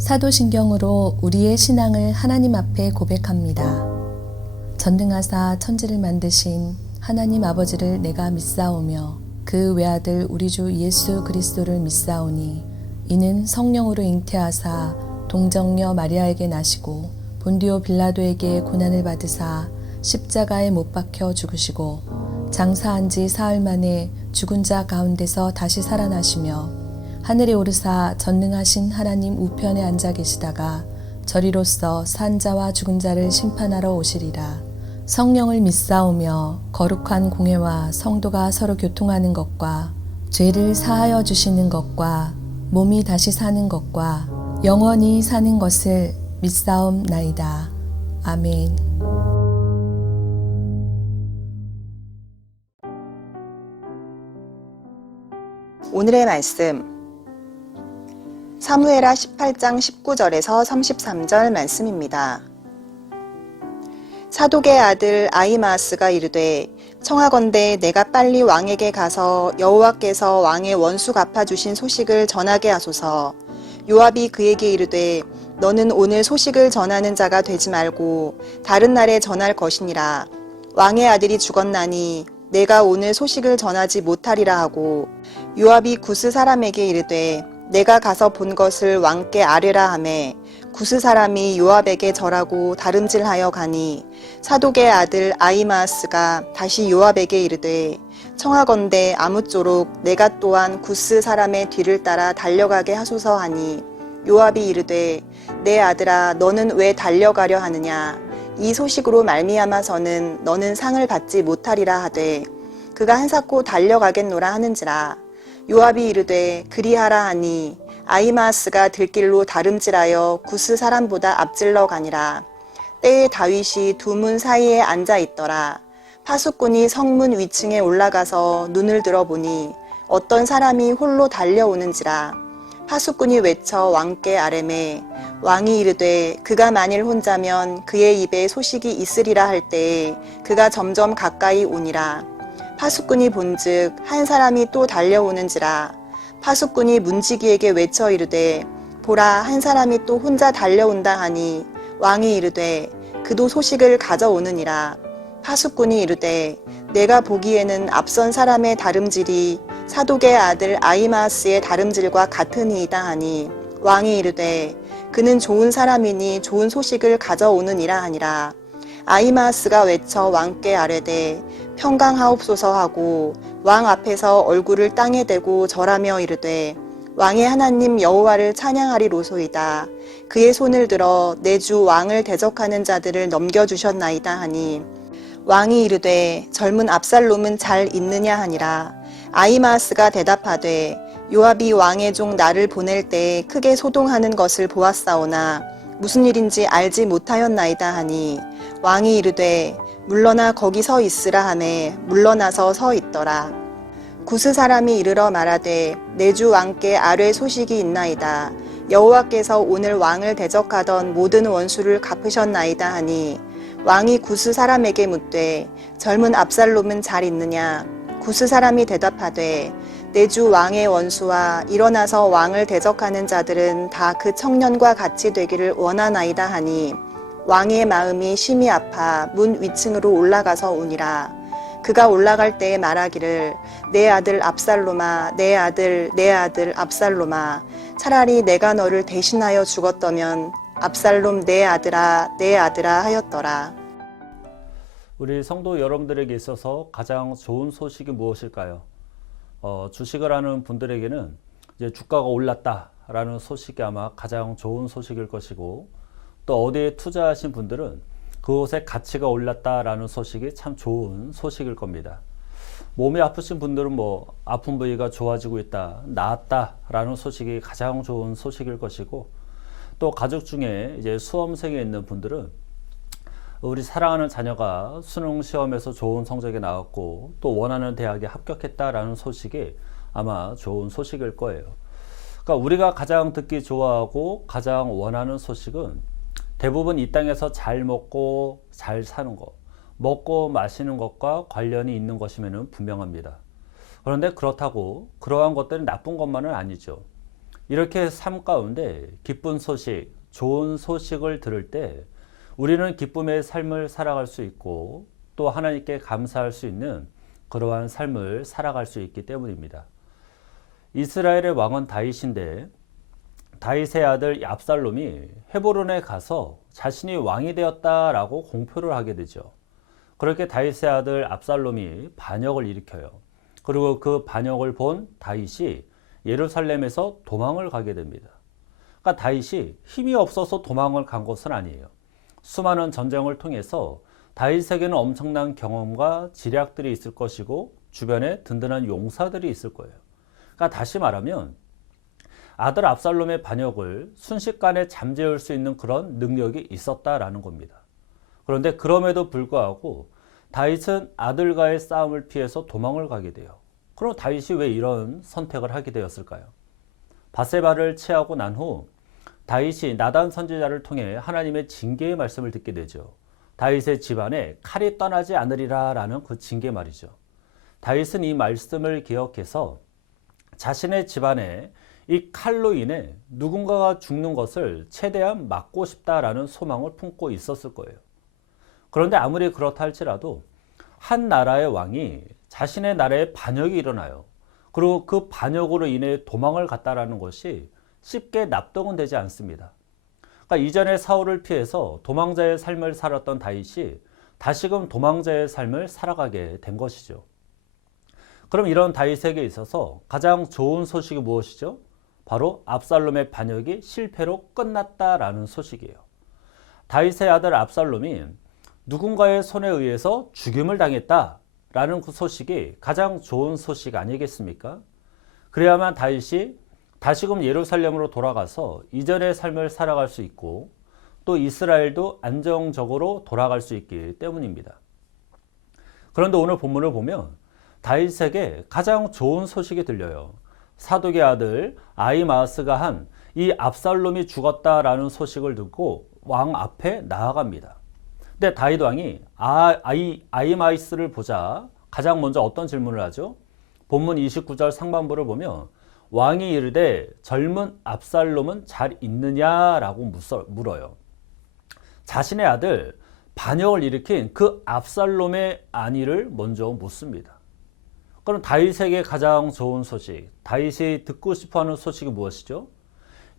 사도신경으로 우리의 신앙을 하나님 앞에 고백합니다. 전능하사 천지를 만드신 하나님 아버지를 내가 믿사오며 그 외아들 우리 주 예수 그리스도를 믿사오니 이는 성령으로 잉태하사 동정녀 마리아에게 나시고 본디오 빌라도에게 고난을 받으사 십자가에 못 박혀 죽으시고 장사한 지 사흘 만에 죽은 자 가운데서 다시 살아나시며 하늘에 오르사 전능하신 하나님 우편에 앉아 계시다가 저리로서 산 자와 죽은 자를 심판하러 오시리라. 성령을 믿사오며 거룩한 공회와 성도가 서로 교통하는 것과 죄를 사하여 주시는 것과 몸이 다시 사는 것과 영원히 사는 것을 믿사옵나이다. 아멘. 오늘의 말씀 사무엘하 18장 19절에서 33절 말씀입니다. 사독의 아들 아히마아스가 이르되 청하건대 내가 빨리 왕에게 가서 여호와께서 왕의 원수 갚아주신 소식을 전하게 하소서. 요압이 그에게 이르되 너는 오늘 소식을 전하는 자가 되지 말고 다른 날에 전할 것이니라. 왕의 아들이 죽었나니 내가 오늘 소식을 전하지 못하리라 하고 요압이 구스 사람에게 이르되 내가 가서 본 것을 왕께 아뢰라 하매 구스 사람이 요압에게 절하고 다름질하여 가니 사독의 아들 아히마아스가 다시 요압에게 이르되 청하건대 아무쪼록 내가 또한 구스 사람의 뒤를 따라 달려가게 하소서 하니 요압이 이르되 내 아들아 너는 왜 달려가려 하느냐 이 소식으로 말미암아서는 너는 상을 받지 못하리라 하되 그가 한사코 달려가겠노라 하는지라. 요압이 이르되 그리하라 하니 아히마아스가 들길로 다름질하여 구스 사람보다 앞질러 가니라. 때에 다윗이 두 문 사이에 앉아 있더라. 파수꾼이 성문 위층에 올라가서 눈을 들어보니 어떤 사람이 홀로 달려오는지라. 파수꾼이 외쳐 왕께 아뢰매 왕이 이르되 그가 만일 혼자면 그의 입에 소식이 있으리라 할 때에 그가 점점 가까이 오니라. 파수꾼이 본즉 한 사람이 또 달려오는지라. 파수꾼이 문지기에게 외쳐 이르되 보라 한 사람이 또 혼자 달려온다 하니 왕이 이르되 그도 소식을 가져오느니라. 파수꾼이 이르되 내가 보기에는 앞선 사람의 다름질이 사독의 아들 아히마아스의 다름질과 같으니이다 하니 왕이 이르되 그는 좋은 사람이니 좋은 소식을 가져오느니라 하니라. 아히마아스가 외쳐 왕께 아뢰되 평강하옵소서 하고 왕 앞에서 얼굴을 땅에 대고 절하며 이르되 왕의 하나님 여호와를 찬양하리로소이다. 그의 손을 들어 내 주 왕을 대적하는 자들을 넘겨주셨나이다 하니 왕이 이르되 젊은 압살롬은 잘 있느냐 하니라. 아히마아스가 대답하되 요압이 왕의 종 나를 보낼 때에 크게 소동하는 것을 보았사오나 무슨 일인지 알지 못하였나이다 하니 왕이 이르되 물러나 거기 서 있으라 하매 물러나서 서 있더라. 구스 사람이 이르러 말하되 내 주 왕께 아뢰 소식이 있나이다. 여호와께서 오늘 왕을 대적하던 모든 원수를 갚으셨나이다 하니 왕이 구스 사람에게 묻되 젊은 압살롬은 잘 있느냐. 구스 사람이 대답하되 내 주 왕의 원수와 일어나서 왕을 대적하는 자들은 다 그 청년과 같이 되기를 원하나이다 하니 왕의 마음이 심히 아파 문 위층으로 올라가서 오니라. 그가 올라갈 때에 말하기를 내 아들 압살롬아 내 아들 내 아들 압살롬아 차라리 내가 너를 대신하여 죽었더면 압살롬 내 아들아 하였더라. 우리 성도 여러분들에게 있어서 가장 좋은 소식이 무엇일까요? 주식을 하는 분들에게는 이제 주가가 올랐다라는 소식이 아마 가장 좋은 소식일 것이고 또 어디에 투자하신 분들은 그곳의 가치가 올랐다라는 소식이 참 좋은 소식일 겁니다. 몸이 아프신 분들은 뭐 아픈 부위가 좋아지고 있다, 나았다라는 소식이 가장 좋은 소식일 것이고 또 가족 중에 이제 수험생에 있는 분들은 우리 사랑하는 자녀가 수능 시험에서 좋은 성적이 나왔고 또 원하는 대학에 합격했다라는 소식이 아마 좋은 소식일 거예요. 그러니까 우리가 가장 듣기 좋아하고 가장 원하는 소식은 대부분 이 땅에서 잘 먹고 잘 사는 것, 먹고 마시는 것과 관련이 있는 것이면 분명합니다. 그런데 그렇다고 그러한 것들이 나쁜 것만은 아니죠. 이렇게 삶 가운데 기쁜 소식, 좋은 소식을 들을 때 우리는 기쁨의 삶을 살아갈 수 있고 또 하나님께 감사할 수 있는 그러한 삶을 살아갈 수 있기 때문입니다. 이스라엘의 왕은 다윗인데 다윗의 아들 압살롬이 헤브론에 가서 자신이 왕이 되었다라고 공표를 하게 되죠. 그렇게 다윗의 아들 압살롬이 반역을 일으켜요. 그리고 그 반역을 본 다윗이 예루살렘에서 도망을 가게 됩니다. 그러니까 다윗이 힘이 없어서 도망을 간 것은 아니에요. 수많은 전쟁을 통해서 다윗에게는 엄청난 경험과 지략들이 있을 것이고 주변에 든든한 용사들이 있을 거예요. 그러니까 다시 말하면 아들 압살롬의 반역을 순식간에 잠재울 수 있는 그런 능력이 있었다라는 겁니다. 그런데 그럼에도 불구하고 다윗은 아들과의 싸움을 피해서 도망을 가게 돼요. 그럼 다윗이 왜 이런 선택을 하게 되었을까요? 바세바를 취하고 난 후 다윗이 나단 선지자를 통해 하나님의 징계의 말씀을 듣게 되죠. 다윗의 집안에 칼이 떠나지 않으리라 라는 그 징계 말이죠. 다윗은 이 말씀을 기억해서 자신의 집안에 이 칼로 인해 누군가가 죽는 것을 최대한 막고 싶다라는 소망을 품고 있었을 거예요. 그런데 아무리 그렇다 할지라도 한 나라의 왕이 자신의 나라에 반역이 일어나요. 그리고 그 반역으로 인해 도망을 갔다라는 것이 쉽게 납득은 되지 않습니다. 그러니까 이전에 사울을 피해서 도망자의 삶을 살았던 다윗이 다시금 도망자의 삶을 살아가게 된 것이죠. 그럼 이런 다윗에게 있어서 가장 좋은 소식이 무엇이죠? 바로 압살롬의 반역이 실패로 끝났다라는 소식이에요. 다윗의 아들 압살롬이 누군가의 손에 의해서 죽임을 당했다라는 그 소식이 가장 좋은 소식 아니겠습니까? 그래야만 다윗이 다시금 예루살렘으로 돌아가서 이전의 삶을 살아갈 수 있고 또 이스라엘도 안정적으로 돌아갈 수 있기 때문입니다. 그런데 오늘 본문을 보면 다윗에게 가장 좋은 소식이 들려요. 사독의 아들 아히마아스가 한 이 압살롬이 죽었다라는 소식을 듣고 왕 앞에 나아갑니다. 근데 다윗 왕이 아히마아스를 보자 가장 먼저 어떤 질문을 하죠? 본문 29절 상반부를 보면 왕이 이르되 젊은 압살롬은 잘 있느냐라고 물어요. 자신의 아들 반역을 일으킨 그 압살롬의 안위를 먼저 묻습니다. 그럼 다윗에게 가장 좋은 소식, 다윗이 듣고 싶어하는 소식이 무엇이죠?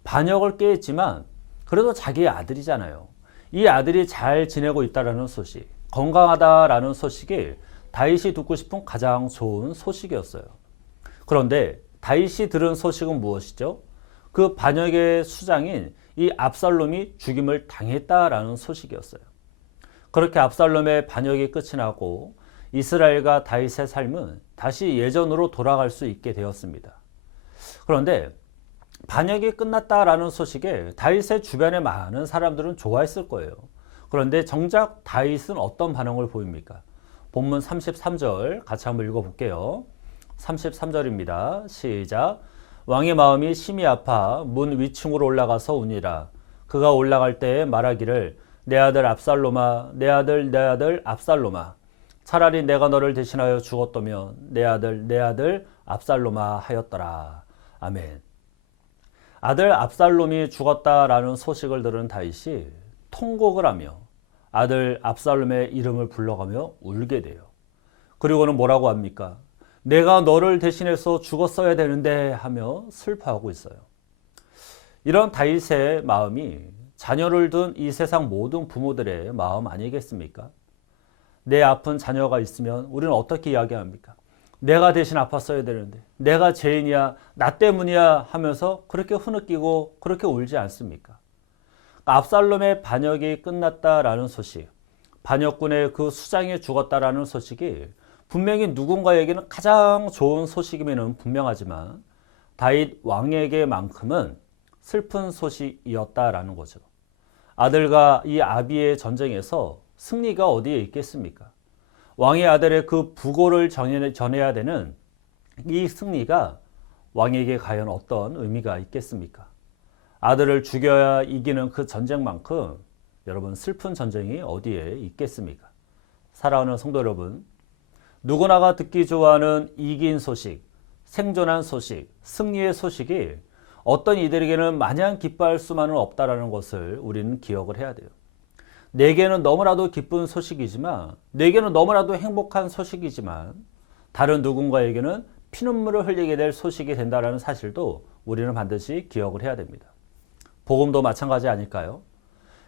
반역을 깨했지만 그래도 자기의 아들이잖아요. 이 아들이 잘 지내고 있다라는 소식, 건강하다라는 소식이 다윗이 듣고 싶은 가장 좋은 소식이었어요. 그런데 다윗이 들은 소식은 무엇이죠? 그 반역의 수장인 이 압살롬이 죽임을 당했다라는 소식이었어요. 그렇게 압살롬의 반역이 끝이 나고 이스라엘과 다윗의 삶은 다시 예전으로 돌아갈 수 있게 되었습니다. 그런데 반역이 끝났다라는 소식에 다윗의 주변에 많은 사람들은 좋아했을 거예요. 그런데 정작 다윗은 어떤 반응을 보입니까? 본문 33절 같이 한번 읽어볼게요. 33절입니다. 시작. 왕의 마음이 심히 아파 문 위층으로 올라가서 우니라. 그가 올라갈 때에 말하기를 내 아들 압살롬아, 내 아들 압살롬아. 차라리 내가 너를 대신하여 죽었다면 내 아들 압살롬아 하였더라. 아멘. 아들 압살롬이 죽었다라는 소식을 들은 다윗이 통곡을 하며 아들 압살롬의 이름을 불러가며 울게 돼요. 그리고는 뭐라고 합니까? 내가 너를 대신해서 죽었어야 되는데 하며 슬퍼하고 있어요. 이런 다윗의 마음이 자녀를 둔 이 세상 모든 부모들의 마음 아니겠습니까? 내 아픈 자녀가 있으면 우리는 어떻게 이야기합니까? 내가 대신 아팠어야 되는데 내가 죄인이야 나 때문이야 하면서 그렇게 흐느끼고 그렇게 울지 않습니까? 압살롬의 반역이 끝났다라는 소식, 반역군의 그 수장이 죽었다라는 소식이 분명히 누군가에게는 가장 좋은 소식임에는 분명하지만 다윗 왕에게만큼은 슬픈 소식이었다라는 거죠. 아들과 이 아비의 전쟁에서 승리가 어디에 있겠습니까? 왕의 아들의 그 부고를 전해야 되는 이 승리가 왕에게 과연 어떤 의미가 있겠습니까? 아들을 죽여야 이기는 그 전쟁만큼 여러분 슬픈 전쟁이 어디에 있겠습니까? 사랑하는 성도 여러분, 누구나가 듣기 좋아하는 이긴 소식, 생존한 소식, 승리의 소식이 어떤 이들에게는 마냥 기뻐할 수만은 없다라는 것을 우리는 기억을 해야 돼요. 내게는 너무나도 기쁜 소식이지만, 내게는 너무나도 행복한 소식이지만 다른 누군가에게는 피눈물을 흘리게 될 소식이 된다는 사실도 우리는 반드시 기억을 해야 됩니다. 복음도 마찬가지 아닐까요?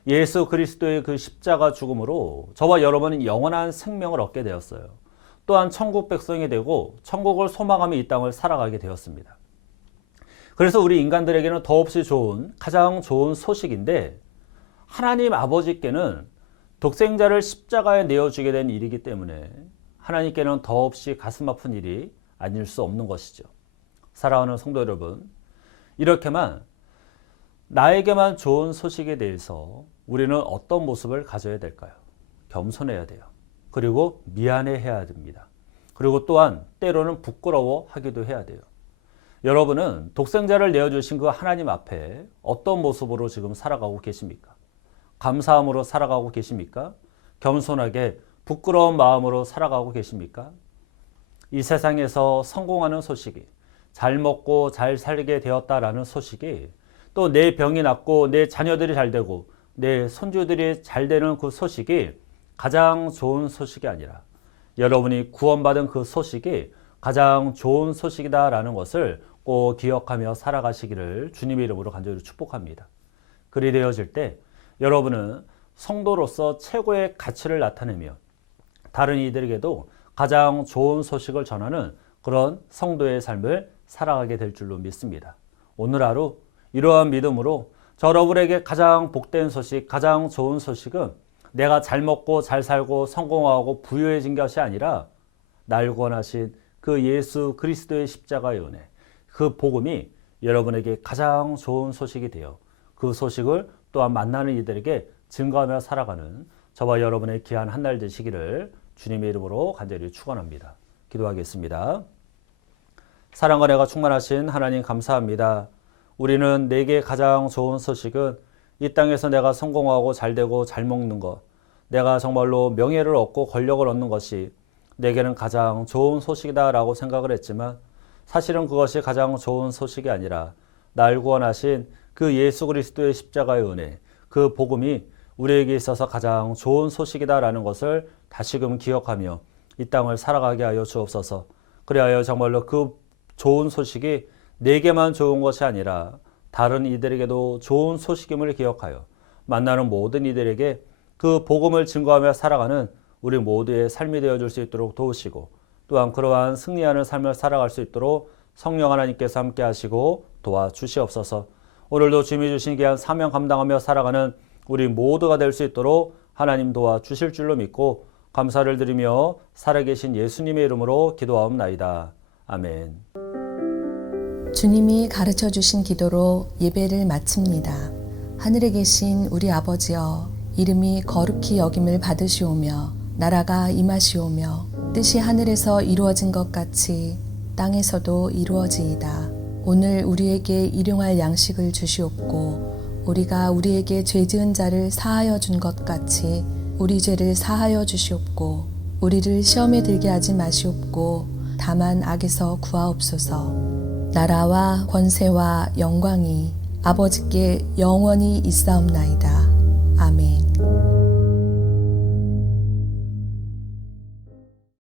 예수 그리스도의 그 십자가 죽음으로 저와 여러분은 영원한 생명을 얻게 되었어요. 또한 천국 백성이 되고 천국을 소망하며 이 땅을 살아가게 되었습니다. 그래서 우리 인간들에게는 더없이 좋은, 가장 좋은 소식인데, 하나님 아버지께는 독생자를 십자가에 내어주게 된 일이기 때문에 하나님께는 더없이 가슴 아픈 일이 아닐 수 없는 것이죠. 사랑하는 성도 여러분, 이렇게만 나에게만 좋은 소식에 대해서 우리는 어떤 모습을 가져야 될까요? 겸손해야 돼요. 그리고 미안해해야 됩니다. 그리고 또한 때로는 부끄러워하기도 해야 돼요. 여러분은 독생자를 내어주신 그 하나님 앞에 어떤 모습으로 지금 살아가고 계십니까? 감사함으로 살아가고 계십니까? 겸손하게 부끄러운 마음으로 살아가고 계십니까? 이 세상에서 성공하는 소식이, 잘 먹고 잘 살게 되었다라는 소식이, 또 내 병이 낫고 내 자녀들이 잘 되고 내 손주들이 잘 되는 그 소식이 가장 좋은 소식이 아니라 여러분이 구원받은 그 소식이 가장 좋은 소식이다라는 것을 꼭 기억하며 살아가시기를 주님의 이름으로 간절히 축복합니다. 그리 되어질 때 여러분은 성도로서 최고의 가치를 나타내며 다른 이들에게도 가장 좋은 소식을 전하는 그런 성도의 삶을 살아가게 될 줄로 믿습니다. 오늘 하루 이러한 믿음으로 여러분에게 가장 복된 소식, 가장 좋은 소식은 내가 잘 먹고 잘 살고 성공하고 부유해진 것이 아니라 날 구원하신 그 예수 그리스도의 십자가의 은혜, 그 복음이 여러분에게 가장 좋은 소식이 되어 그 소식을 또한 만나는 이들에게 증거하며 살아가는 저와 여러분의 귀한 한 날 되시기를 주님의 이름으로 간절히 축원합니다. 기도하겠습니다. 사랑과 은혜가 충만하신 하나님 감사합니다. 우리는 내게 가장 좋은 소식은 이 땅에서 내가 성공하고 잘되고 잘 먹는 것, 내가 정말로 명예를 얻고 권력을 얻는 것이 내게는 가장 좋은 소식이다라고 생각을 했지만 사실은 그것이 가장 좋은 소식이 아니라 날 구원하신 그 예수 그리스도의 십자가의 은혜, 그 복음이 우리에게 있어서 가장 좋은 소식이다라는 것을 다시금 기억하며 이 땅을 살아가게 하여 주옵소서. 그리하여 정말로 그 좋은 소식이 내게만 좋은 것이 아니라 다른 이들에게도 좋은 소식임을 기억하여 만나는 모든 이들에게 그 복음을 증거하며 살아가는 우리 모두의 삶이 되어줄 수 있도록 도우시고 또한 그러한 승리하는 삶을 살아갈 수 있도록 성령 하나님께서 함께 하시고 도와주시옵소서. 오늘도 주님이 주신 귀한 사명 감당하며 살아가는 우리 모두가 될 수 있도록 하나님 도와주실 줄로 믿고 감사를 드리며 살아계신 예수님의 이름으로 기도하옵나이다. 아멘. 주님이 가르쳐 주신 기도로 예배를 마칩니다. 하늘에 계신 우리 아버지여, 이름이 거룩히 여김을 받으시오며 나라가 임하시오며 뜻이 하늘에서 이루어진 것 같이 땅에서도 이루어지이다. 오늘 우리에게 일용할 양식을 주시옵고 우리가 우리에게 죄 지은 자를 사하여 준 것 같이 우리 죄를 사하여 주시옵고 우리를 시험에 들게 하지 마시옵고 다만 악에서 구하옵소서. 나라와 권세와 영광이 아버지께 영원히 있사옵나이다. 아멘.